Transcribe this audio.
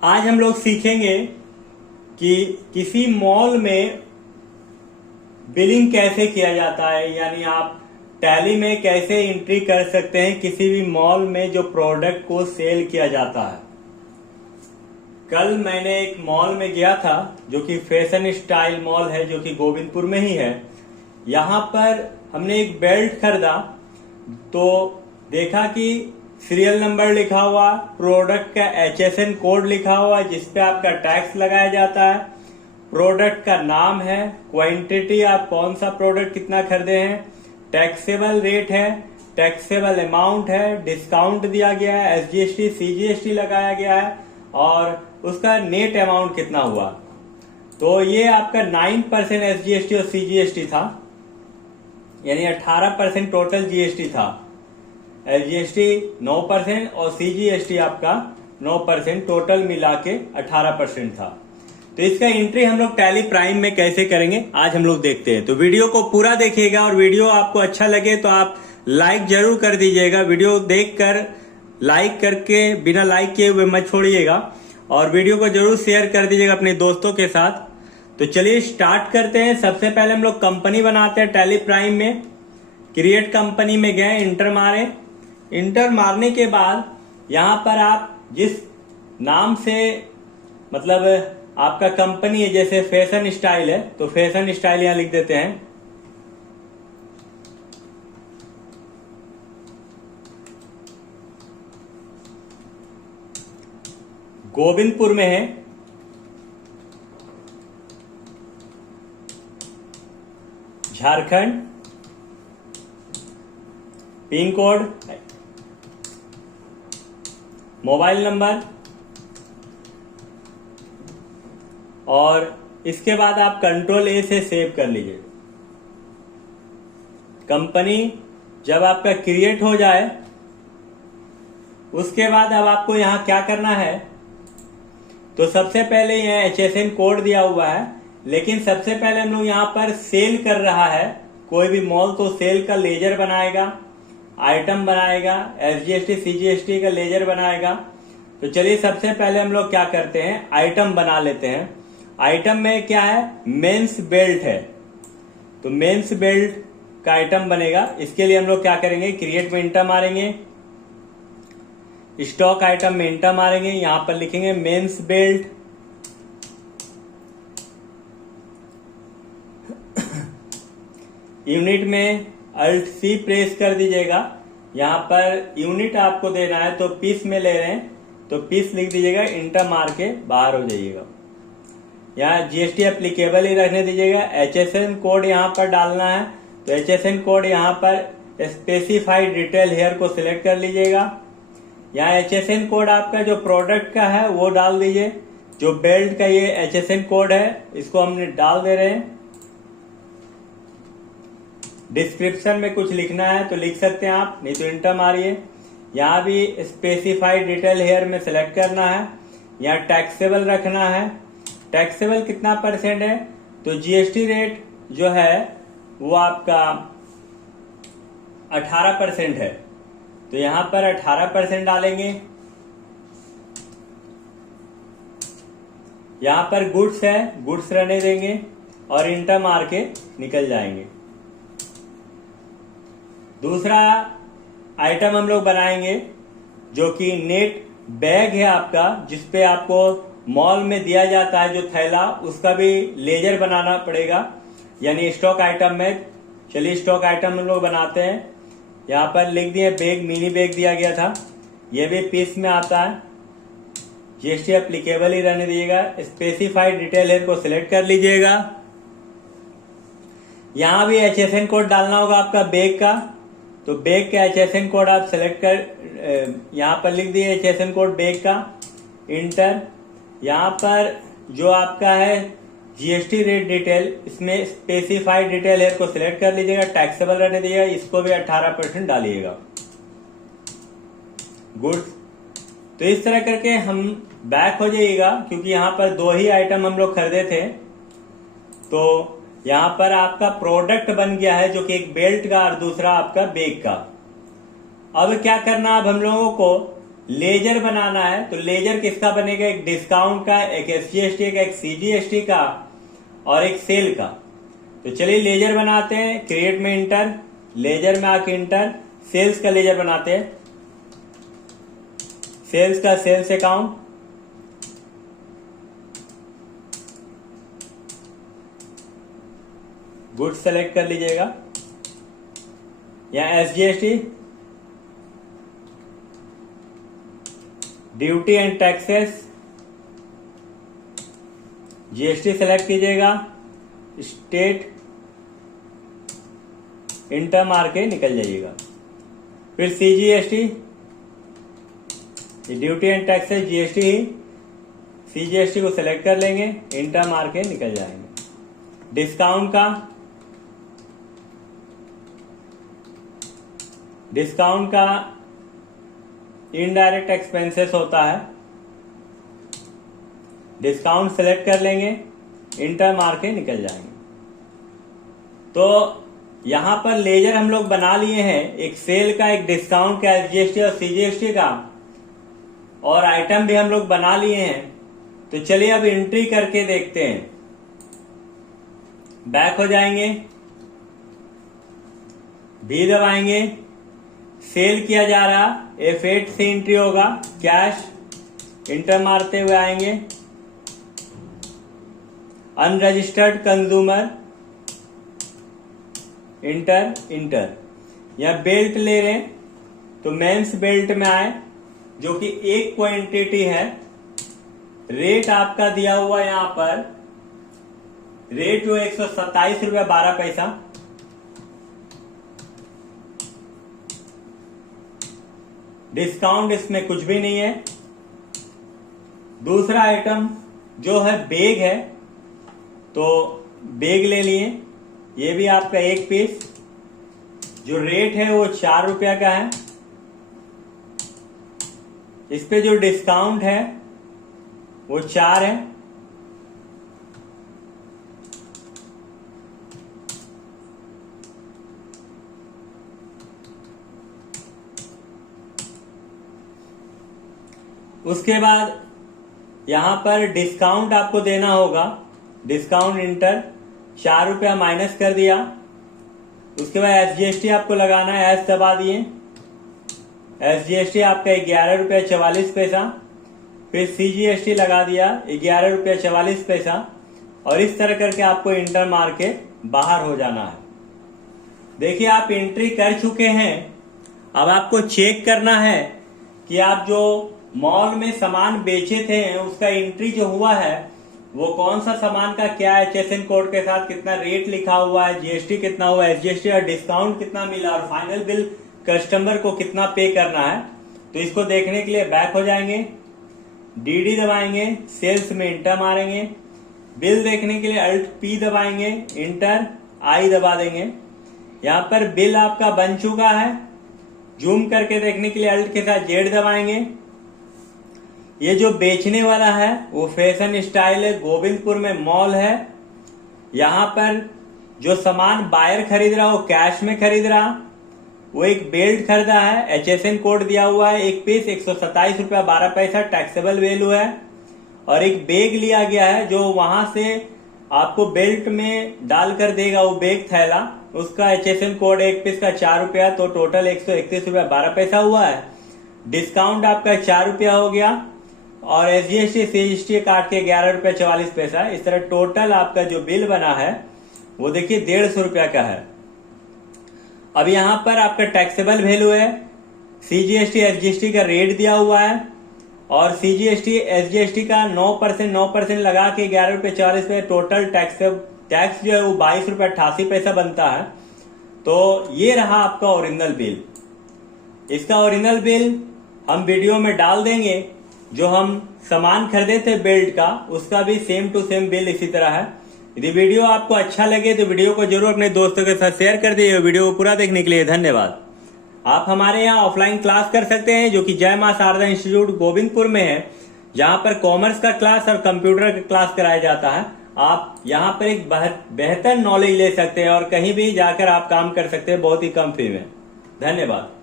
आज हम लोग सीखेंगे कि किसी मॉल में बिलिंग कैसे किया जाता है, यानी आप टैली में कैसे एंट्री कर सकते हैं किसी भी मॉल में जो प्रोडक्ट को सेल किया जाता है। कल मैंने एक मॉल में गया था जो कि फैशन स्टाइल मॉल है, जो कि गोविंदपुर में ही है। यहाँ पर हमने एक बेल्ट खरीदा तो देखा कि सीरियल नंबर लिखा हुआ, प्रोडक्ट का HSN कोड लिखा हुआ जिसपे आपका टैक्स लगाया जाता है, प्रोडक्ट का नाम है, क्वांटिटी, आप कौन सा प्रोडक्ट कितना खरीदे हैं, टैक्सेबल रेट है, टैक्सेबल अमाउंट है, डिस्काउंट दिया गया है, SGST CGST लगाया गया है और उसका नेट अमाउंट कितना हुआ। तो ये आपका 9% SGST और CGST था, यानी 18% टोटल GST था। SGST 9% और CGST आपका 9%, टोटल मिला के 18% था। तो इसका एंट्री हम लोग टैली प्राइम में कैसे करेंगे आज हम लोग देखते हैं। तो वीडियो को पूरा देखिएगा और वीडियो आपको अच्छा लगे तो आप लाइक जरूर कर दीजिएगा। वीडियो देखकर लाइक करके बिना लाइक किए हुए मत छोड़िएगा और वीडियो को जरूर शेयर कर दीजिएगा अपने दोस्तों के साथ। तो चलिए स्टार्ट करते हैं। सबसे पहले हम लोग कंपनी बनाते हैं टैली प्राइम में। क्रिएट कंपनी में गए, इंटर मारे। इंटर मारने के बाद यहां पर आप जिस नाम से, मतलब आपका कंपनी है, जैसे फैशन स्टाइल है तो फैशन स्टाइल यहां लिख देते हैं। गोविंदपुर में है, Jharkhand. Pin code, mobile number और इसके बाद आप कंट्रोल A से सेव कर लीजिए। कंपनी जब आपका क्रिएट हो जाए उसके बाद अब आपको यहां क्या करना है, तो सबसे पहले यह HSN कोड दिया हुआ है, लेकिन सबसे पहले हम लोग यहां पर सेल कर रहा है। कोई भी मॉल तो सेल का लेजर बनाएगा, आइटम बनाएगा, SGST CGST का लेजर बनाएगा। तो चलिए सबसे पहले हम लोग क्या करते हैं, आइटम बना लेते हैं। आइटम में क्या है, मेंस बेल्ट है, तो मेंस बेल्ट का आइटम बनेगा। इसके लिए हम लोग क्या करेंगे, क्रिएट में इंटर मारेंगे, स्टॉक आइटम में इंटर मारेंगे, यहां पर लिखेंगे मेंस बेल्ट। यूनिट में Alt C प्रेस कर दीजिएगा। यहां पर यूनिट आपको देना है तो पीस में ले रहे हैं तो पीस लिख दीजिएगा, इंटर मार के बाहर हो जाइएगा। यहाँ GST एप्लीकेबल ही रखने दीजिएगा। HSN कोड यहाँ पर डालना है तो HSN कोड यहाँ पर स्पेसिफाइड डिटेल हेयर को सिलेक्ट कर लीजिएगा। यहाँ HSN कोड आपका जो प्रोडक्ट का है वो डाल दीजिए। जो बेल्ट का ये HSN कोड है इसको हमने डाल दे रहे हैं। डिस्क्रिप्शन में कुछ लिखना है तो लिख सकते हैं आप, नहीं तो इंटर मारिए। यहाँ भी स्पेसिफाइड डिटेल हेयर में सिलेक्ट करना है। यहाँ टैक्सेबल रखना है। टैक्सेबल कितना % है, तो GST रेट जो है वो आपका 18% है, तो यहां पर 18% डालेंगे। यहां पर गुड्स है, गुड्स रहने देंगे और इंटर मार के निकल जाएंगे। दूसरा आइटम हम लोग बनाएंगे जो कि नेट बैग है आपका, जिसपे आपको मॉल में दिया जाता है जो थैला, उसका भी लेजर बनाना पड़ेगा, यानी स्टॉक आइटम में। चलिए स्टॉक आइटम हम लोग बनाते हैं। यहाँ पर लिख दिए बैग, मिनी बैग दिया गया था, ये भी पीस में आता है। GST एप्लीकेबल ही रहने दीजिएगा। स्पेसिफाइड डिटेल हेयर को सिलेक्ट कर लीजिएगा। यहाँ भी HSN कोड डालना होगा आपका बैग का, तो बैग का HSN कोड आप सिलेक्ट कर, यहाँ पर लिख दिए HSN कोड बैग का, इंटर। यहाँ पर जो आपका है GST रेट डिटेल, इसमें स्पेसिफाइड डिटेल हेयर को सिलेक्ट कर लीजिएगा, टैक्सेबल रहने दीजिएगा, इसको भी 18% डालिएगा। गुड्स। तो इस तरह करके हम बैक हो जाइएगा, क्योंकि यहाँ पर 2 ही आइटम हम लोग खरीदे थे। तो यहाँ पर आपका प्रोडक्ट बन गया है जो कि एक बेल्ट का और दूसरा आपका बैग का। अब क्या करना, अब हम लोगों को लेजर बनाना है तो लेजर किसका बनेगा, एक डिस्काउंट का, एक SGST का, एक CGST का और एक सेल का। तो चलिए लेजर बनाते हैं। क्रिएट में इंटर, लेजर में आके इंटर, सेल्स का लेजर बनाते हैं। सेल्स का सेल्स अकाउंट, गुड सेलेक्ट कर लीजिएगा। यहाँ SGST, duty and taxes, GST select कीजिएगा, स्टेट, इंटर मार के निकल जाइएगा। फिर CGST, duty and taxes, GST he, CGST को सेलेक्ट कर लेंगे, इंटर मार के निकल जाएंगे। डिस्काउंट का इनडायरेक्ट एक्सपेंसेस होता है, डिस्काउंट सेलेक्ट कर लेंगे, इंटर मार के निकल जाएंगे। तो यहां पर लेजर हम लोग बना लिए हैं, एक सेल का, एक डिस्काउंट का, SGST और CGST का, और आइटम भी हम लोग बना लिए हैं। तो चलिए अब एंट्री करके देखते हैं। बैक हो जाएंगे, भी दबाएंगे, सेल किया जा रहा, F8 से एंट्री होगा, कैश, इंटर मारते हुए आएंगे। Unregistered consumer, inter. या बेल्ट ले रहे हैं तो मेंस बेल्ट में आए, जो कि एक क्वांटिटी है। रेट आपका दिया हुआ यहां पर, रेट जो 127 रुपया 12 पैसा। डिस्काउंट इसमें कुछ भी नहीं है। दूसरा आइटम जो है बैग है, तो बैग ले लिए, ये भी आपका एक पीस, जो रेट है वो 4 रुपया का है। इस पे जो डिस्काउंट है वो 4 है। उसके बाद यहां पर डिस्काउंट आपको देना होगा, डिस्काउंट इंटर, 4 रुपया माइनस कर दिया। उसके बाद SGST आपको लगाना है, एस दबा दिए, SGST आपका 11 रुपया 44 पैसा। फिर CGST लगा दिया 11 रुपया 44 पैसा, और इस तरह करके आपको इंटर मार के बाहर हो जाना है। देखिए आप एंट्री कर चुके हैं। अब आपको चेक करना है कि आप जो मॉल में सामान बेचे थे उसका एंट्री जो हुआ है वो कौन सा सामान का क्या HSN कोड के साथ कितना रेट लिखा हुआ है, GST कितना हुआ, SGST और डिस्काउंट कितना मिला, और फाइनल बिल कस्टमर को कितना पे करना है। तो इसको देखने के लिए बैक हो जाएंगे, DD दबाएंगे, सेल्स में इंटर मारेंगे। बिल देखने के लिए अल्ट P दबाएंगे, इंटर I दबा देंगे। यहाँ पर बिल आपका बन चुका है। जूम करके देखने के लिए अल्ट के साथ Z दबाएंगे। ये जो बेचने वाला है वो फैशन स्टाइल है, गोविंदपुर में मॉल है। यहाँ पर जो सामान बायर खरीद रहा, वो कैश में खरीद रहा, वो एक बेल्ट खरीदा है, HSN कोड दिया हुआ है, एक पीस 127 रुपया 12 पैसा टैक्सेबल वैल्यू है। और एक बैग लिया गया है जो वहां से आपको बेल्ट में डालकर देगा, वो बैग थैला, उसका HSN कोड एक पीस का 4 रुपया, तो टोटल 131 रुपया 12 पैसा हुआ है। डिस्काउंट आपका 4 रुपया हो गया, और SGST CGST काट के 11 रुपया 44 पैसा। इस तरह टोटल आपका जो बिल बना है वो देखिए 150 रुपया का है। अब यहाँ पर आपका टैक्सेबल वैल्यू है, CGST SGST का रेट दिया हुआ है, और CGST SGST का 9% लगा के 11 रुपये 44 पैसे, टोटल टैक्स जो है वो 22 रुपया 88 पैसा बनता है। तो ये रहा आपका ओरिजिनल बिल। इसका ओरिजिनल बिल हम वीडियो में डाल देंगे। जो हम सामान खरीदे थे बेल्ट का, उसका भी सेम टू सेम बिल इसी तरह है। यदि वीडियो आपको अच्छा लगे तो वीडियो को जरूर अपने दोस्तों के साथ शेयर कर दीजिए। वीडियो को पूरा देखने के लिए धन्यवाद। आप हमारे यहाँ ऑफलाइन क्लास कर सकते हैं, जो कि जय मां शारदा इंस्टीट्यूट गोविंदपुर में है, जहाँ पर कॉमर्स का क्लास और कंप्यूटर का क्लास कराया जाता है। आप यहाँ पर एक बेहतर नॉलेज ले सकते हैं और कहीं भी जाकर आप काम कर सकते हैं बहुत ही कम फी में। धन्यवाद।